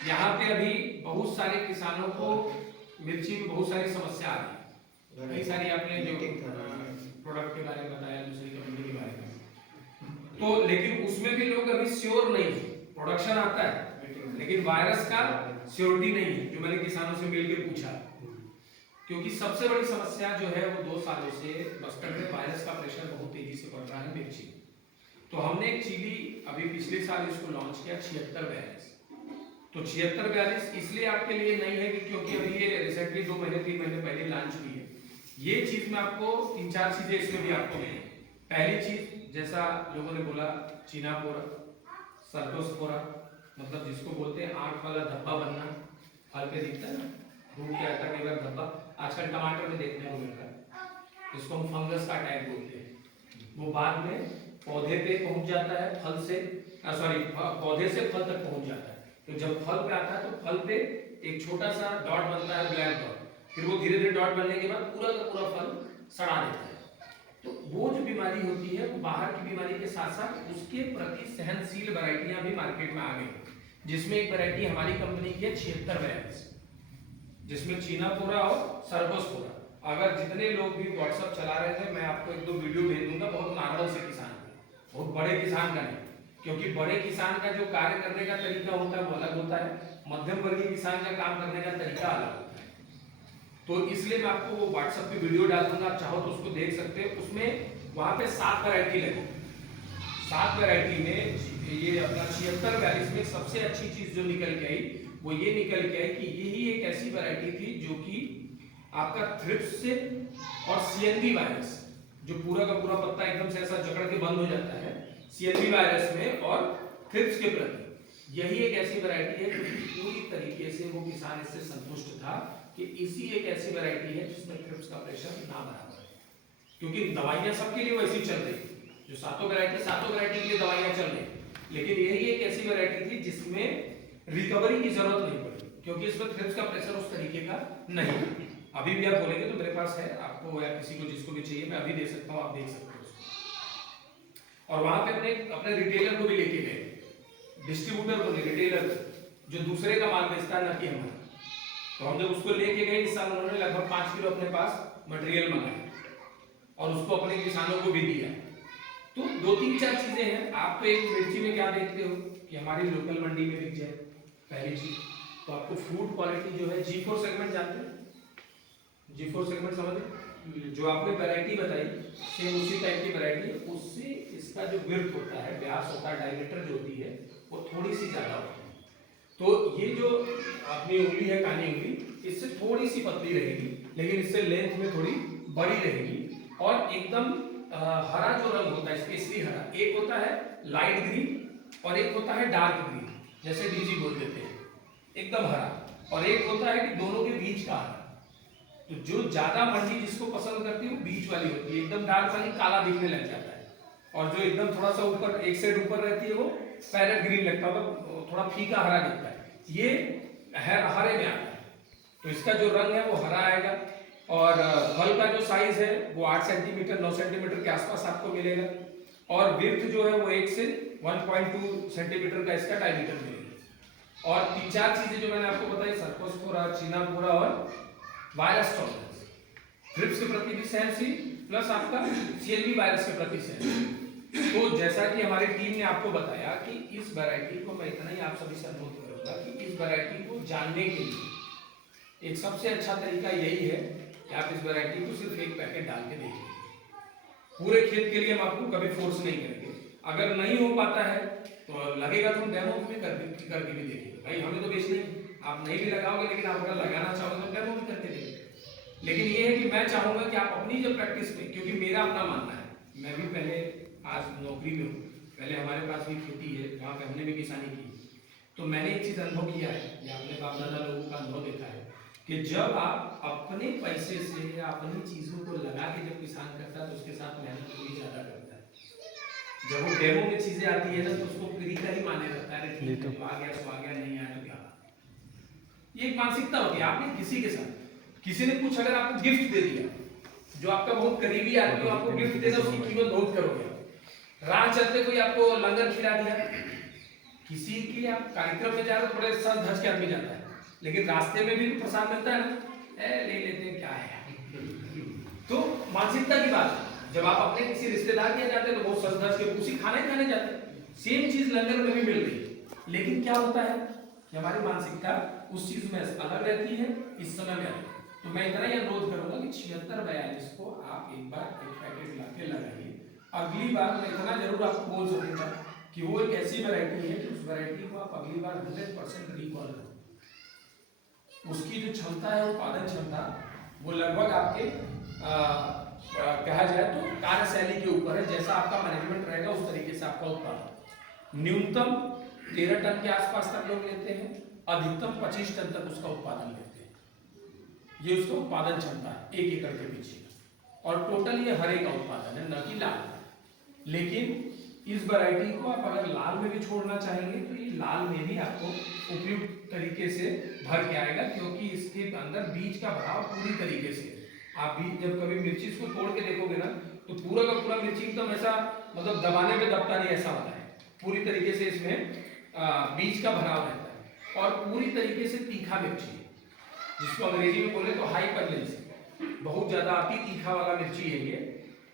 यहाँ पे अभी बहुत सारे किसानों को मिर्ची में बहुत सारी समस्या आ रही है। कई सारी आपने जो प्रोडक्ट के बारे में बताया, दूसरी कंपनी के बारे में, तो लेकिन उसमें भी लोग अभी श्योर नहीं है। प्रोडक्शन आता है लेकिन वायरस का श्योरिटी नहीं है, जो मैंने किसानों से मिलकर पूछा। क्योंकि सबसे बड़ी समस्या जो है वो 2 सालों से बस्तर में वायरस का प्रेशर बहुत तेजी से बढ़ रहा है मिर्ची। तो हमने एक चिली अभी पिछले साल इसको लॉन्च किया 7642। तो 7642 इसलिए आपके लिए नहीं है कि क्योंकि अभी ये रिसेंटली 2 महीने 3 महीने पहले लॉन्च हुई है। ये चीज में आपको 3-4 चीजें इसमें भी आपको मिलेंगी। पहली चीज, जैसा लोगों ने बोला, चीनापोरा, सर्कोस्पोरा, मतलब जिसको बोलते हैं आंख वाला धब्बा बनना, फल पे दिखता है ना, रूट पे आता है कई बार धब्बा, आजकल टमाटर में देखने को मिलता है, जिसको हम फंगस का अटैक बोलते हैं। वो बाद में पौधे पे पहुंच जाता है, फल से पौधे से फल तक पहुंच जाता है। तो जब फल पे आता है तो फल पे एक छोटा सा डॉट बनता है, ब्लैक डॉट, फिर वो धीरे धीरे डॉट बनने के बाद पूरा का पूरा फल सड़ा देता है। तो वो जो बीमारी होती है वो बाहर की बीमारी के साथ साथ उसके प्रति सहनशील वैरायटियां भी मार्केट में आ गई, जिसमें एक वैरायटी हमारी कंपनी की है 7642, जिसमें चीनापोरा और सर्कोस्पोरा। अगर जितने लोग भी व्हाट्सएप चला रहे थे, मैं आपको 1-2 वीडियो भेज दूंगा, बहुत नॉर्मल से किसान का, बहुत बड़े किसान का नहीं, क्योंकि बड़े किसान का जो कार्य करने का तरीका होता है वो अलग होता है, मध्यम वर्गीय किसान का काम करने का तरीका अलग होता है। तो इसलिए मैं आपको वो व्हाट्सएप पे वीडियो डाल दूंगा, आप चाहो तो उसको देख सकते हैं। उसमें वहां पे 7 वैरायटी लगी, 7 वैरायटी में ये अपना 7642 में सबसे अच्छी चीज जो निकल के आई वो ये निकल के आई कि यही एक ऐसी वैरायटी थी जो कि आपका थ्रिप्स से और सीएनवी वायरस, जो पूरा का पूरा पत्ता एकदम से ऐसा जकड़ के बंद हो जाता है, सीएनवी वायरस में और थ्रिप्स के प्रति यही एक ऐसी वैरायटी है जो पूरी तरीके से वो किसान इससे संतुष्ट था कि इसी एक ऐसी वैरायटी है जिसमें थ्रिप्स का प्रेशर ना बराबर है। क्योंकि दवाइयां सबके लिए वैसी चल रही, जो सातों वैरायटी के लिए दवाइयां चल रही, लेकिन यही एक ऐसी वैरायटी थी जिसमें रिकवरी की जरूरत नहीं पड़ी, क्योंकि इसमें थ्रिप्स का प्रेशर उस तरीके का नहीं। अभी भी आप बोलेंगे तो मेरे पास है, आपको या किसी को जिसको भी चाहिए मैं अभी दे सकता हूँ, आप देख सकते हो उसको। और वहां पे अपने रिटेलर को भी लेके गए, डिस्ट्रीब्यूटर को नहीं, रिटेलर जो दूसरे का माल बेचता है ना कि हमारा। तो हम जब उसको लेके गए इस साल, उन्होंने लगभग 5 किलो अपने पास मटेरियल मंगाया और उसको अपने किसानों को भी दिया। तो 2-3-4 चीजें हैं। आप तो एक मिर्ची में क्या देखते हो कि हमारी लोकल मंडी में बिक जाए, पहली चीज। तो आपको फूड क्वालिटी जो है, G4 सेगमेंट जानते हैं, G4 सेगमेंट समझे, जो आपने वैरायटी बताई सेम उसी टाइप की वैरायटी है, उससे इसका जो विड्थ होता है, व्यास होता है, डायमीटर जो होती है वो थोड़ी सी ज्यादा होती है। तो ये जो अपनी उंगली है, कानी उंगली, इससे थोड़ी सी पतली रहेगी, लेकिन इससे लेंथ में थोड़ी बड़ी रहेगी। और एकदम हरा जो रंग होता है, स्पेशली हरा, एक होता है लाइट ग्रीन और एक होता है डार्क ग्रीन, जैसे डीजी बोल देते हैं, एकदम हरा, और एक होता है कि दोनों के बीच का हरा। तो जो ज्यादा मंडी जिसको पसंद करती है वो बीच वाली होती है, एकदम डार्क वाली काला दिखने लग जाता है, और जो एकदम थोड़ा सा ऊपर एक साइड ऊपर रहती है वो पैरेट ग्रीन लगता है, थोड़ा फीका हरा दिखता है। ये हरे में आता है, तो इसका जो रंग है वो हरा आएगा। और फल का जो साइज है वो 8 सेंटीमीटर 9 सेंटीमीटर के आसपास आपको मिलेगा, और विड्थ जो है वो 1 से 1.2 सेंटीमीटर का इसका डायमीटर मिलेगा। और 3-4 चीजें जो मैंने आपको बताई, सर्कोस्पोरा, चीनापोरा और वायरस टॉलरेंस, थ्रिप्स के प्रति भी सहनशील, प्लस आपका सीएनवी वायरस के प्रति सहनशील। तो जैसा कि हमारी टीम ने आपको बताया कि इस वैरायटी को, मैं इतना ही आप सभी से अनुरोध करूंगा कि इस वैरायटी को जानने के लिए एक सबसे अच्छा तरीका यही है कि आप इस वैरायटी को सिर्फ एक पैकेट डाल के देखिए। पूरे खेत के लिए हम आपको कभी फोर्स नहीं करेंगे, अगर नहीं हो पाता है तो लगेगा तो हम डेमो भी करके भी देखेंगे। भाई हमें तो बेचना ही, आप नहीं भी लगाओगे, लेकिन आप अगर लगाना चाहोगे तो डेमो भी करके देंगे। लेकिन ये है कि मैं चाहूंगा कि आप अपनी जब प्रैक्टिस में, क्योंकि मेरा अपना मानना है, मैं भी पहले आज नौकरी में हूँ, पहले हमारे पास भी खेती है जहाँ पे हमने भी किसानी की, तो मैंने एक चीज अनुभव किया है, या अपने बाप दादा लोगों का अनुभव देखा है कि जब आप अपने पैसे से या अपनी चीजों को लगा के जब किसान करता है तो उसके साथ मेहनत थोड़ी ज्यादा करता है। जब वो डेमो में चीजें आती है ना तो उसको फ्री का ही माने रहता है, ठीक है आ गया सो आ गया, नहीं आया तो क्या। ये एक मानसिकता होती है। आपने किसी के साथ, किसी ने कुछ अगर आपको गिफ्ट दे दिया, जो आपका बहुत करीबी आदमी हो, आपको गिफ्ट देना, उसकी कीमत बहुत करोगे। राह चलते कोई आपको लंगर खिला दिया, किसी के आप कार्यक्रम में जा रहे हो थोड़े सज धज के आदमी जाता है, लेकिन रास्ते में भी प्रसाद मिलता है ना, ले लेते हैं क्या है। तो मानसिकता की बात है, जब आप अपने किसी रिश्तेदार के जाते हैं तो बहुत सज धज के उसी खाने खाने जाते हैं, सेम चीज लंगर में भी मिल रही है, लेकिन क्या होता है कि हमारी मानसिकता उस चीज में अलग रहती है, इस समय में अलग। तो मैं इतना ही अनुरोध करूंगा कि 7642 को आप एक बार एक पैकेट ला के लगाइए। अगली बार मैं इतना जरूर आपको बोल सकूंगा कि वो एक ऐसी वैरायटी है कि उस वैरायटी को आप अगली बार 100% रिकॉल करो। उसकी जो क्षमता है, उत्पादन क्षमता, वो लगभग आपके कहा जाए तो कार्यशैली के ऊपर है, जैसा आपका मैनेजमेंट रहेगा उस तरीके से आपका उत्पादन। न्यूनतम 13 टन के आसपास तक लोग लेते हैं, अधिकतम 25 टन तक उसका उत्पादन लेते हैं। ये उसका उत्पादन क्षमता है 1 एकड़ के पीछे, और टोटल ये हरे का उत्पादन है, न कि लाल। लेकिन इस वैरायटी को आप अगर लाल में भी छोड़ना चाहेंगे तो ये लाल में भी आपको उपयुक्त तरीके से भर के आएगा, क्योंकि इसके अंदर बीज का भराव पूरी तरीके से। आप भी जब कभी मिर्ची इसको तोड़ के देखोगे ना तो पूरा का पूरा मिर्ची एकदम ऐसा, मतलब दबाने पे दबता नहीं ऐसा होता है, पूरी तरीके से इसमें बीज का भराव रहता है, और पूरी तरीके से तीखा मिर्ची, जिसको अंग्रेजी में बोले तो हाइपरलेंसी, बहुत ज्यादा अति तीखा वाला मिर्ची है ये।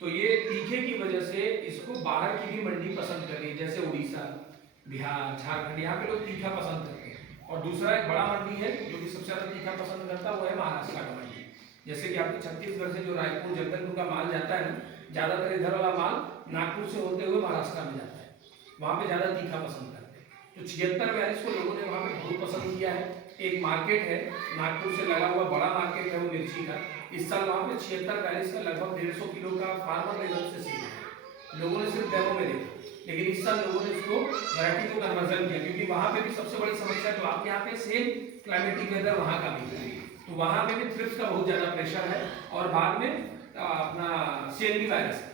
तो ये तीखे की वजह से इसको बाहर की भी मंडी पसंद कर रही है, जैसे उड़ीसा, बिहार, झारखंड, यहाँ पे लोग तीखा पसंद करते हैं। और दूसरा एक बड़ा मंडी है जो कि सबसे ज्यादा तीखा पसंद करता है, वो है महाराष्ट्र का मंडी। जैसे कि आपके छत्तीसगढ़ से जो रायपुर जगदलपुर का माल जाता है ना, ज्यादातर इधर वाला माल नागपुर से होते हुए महाराष्ट्र में जाता है, वहाँ पे ज्यादा तीखा पसंद करते हैं। तो 7642 को लोगों ने वहाँ पे बहुत पसंद किया है। एक मार्केट है नागपुर से लगा हुआ, बड़ा मार्केट है वो मिर्ची का। इस साल वहाँ पे 7642 का लगभग 150 किलो का फार्मर लेवल से सील है, लोगों ने सिर्फ डेमो में देखा। लेकिन इस साल लोगों ने इसको वैरायटी को कन्वर्जन किया, क्योंकि वहाँ पे भी सबसे बड़ी समस्या जो आपके यहाँ पे सेम क्लाइमेटिक वेदर वहाँ का भी है, तो वहाँ पे भी थ्रिप्स का बहुत ज्यादा प्रेशर है, और बाद में अपना CNV वायरस है।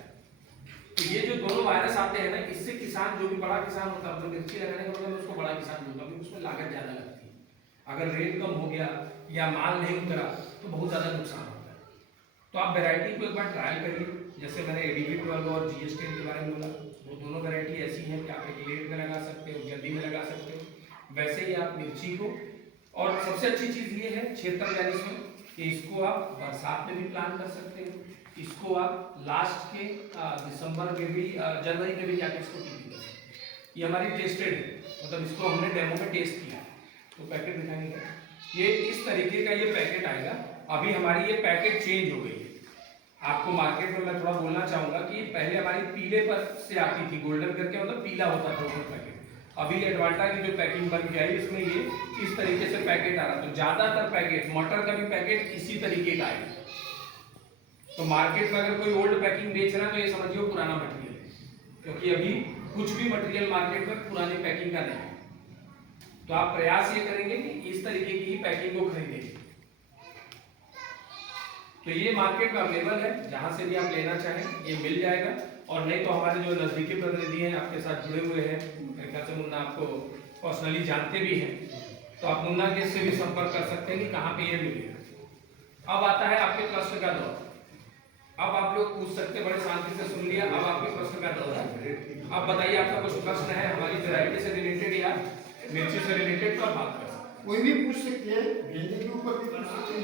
तो ये जो दोनों वायरस आते हैं ना, इससे किसान जो भी बड़ा किसान होता है, मतलब मिर्ची लगाने का मतलब उसको बड़ा किसान बोलता है, क्योंकि उसमें लागत ज्यादा लगती है। अगर रेट कम हो गया या माल नहीं उतरा तो बहुत ज्यादा नुकसान होता है। तो आप वैरायटी को एक बार ट्रायल करिए, जैसे मैंने ADP 12 और GS10 के बारे में बोला, वो दोनों वैरायटी ऐसी है कि आप एक लेट में लगा सकते हो, जल्दी में लगा सकते हो। वैसे ही आप मिर्ची को, और सबसे अच्छी चीज ये है 7642 में कि इसको आप बरसात में भी प्लान कर सकते हो, इसको आप लास्ट के दिसंबर में भी, जनवरी में भी जाके इसको टीपी कर सकते हैं। ये हमारी टेस्टेड है, मतलब इसको हमने डेमो में टेस्ट किया। तो पैकेट दिखाएंगे, ये इस तरीके का ये पैकेट आएगा। अभी हमारी ये पैकेट चेंज हो गई है। आपको मार्केट में मैं थोड़ा बोलना चाहूंगा कि पहले हमारी पीले पर से आती थी, गोल्डन करके, मतलब पीला होता था वो पैकेट। अभी एडवांटा की जो पैकिंग बन के आई इसमें ये इस तरीके से पैकेट आ रहा। तो ज्यादातर पैकेट, मटर का भी पैकेट इसी तरीके का आएगा। तो मार्केट में अगर कोई ओल्ड पैकिंग बेच रहा है तो ये समझिए पुराना मटेरियल है, क्योंकि अभी कुछ भी मटेरियल मार्केट में पुरानी पैकिंग का नहीं है। तो आप प्रयास ये करेंगे कि इस तरीके की ही पैकिंग को खरीदें। तो ये मार्केट में अवेलेबल है, जहां से भी आप लेना चाहें ये मिल जाएगा। और नहीं तो हमारे जो नजदीकी प्रतिनिधि हैं आपके साथ जुड़े हुए हैं, मेरे ख्याल से मुन्ना आपको पर्सनली जानते भी हैं, तो आप मुन्ना के से भी संपर्क कर सकते हैं कि कहाँ पे ये मिलेगा। अब आता है आपके प्रश्न का दौर। अब आप लोग पूछ सकते, बड़े शांति से सुन लिया, अब आपके प्रश्न का दौर है। अब बताइए आपका कुछ प्रश्न है हमारी वैरायटी से रिलेटेड या मिर्ची से रिलेटेड, तो आप बात कर सकते हैं। कोई भी पूछ सकते हैं, भेजने के ऊपर भी पूछ सकते हैं।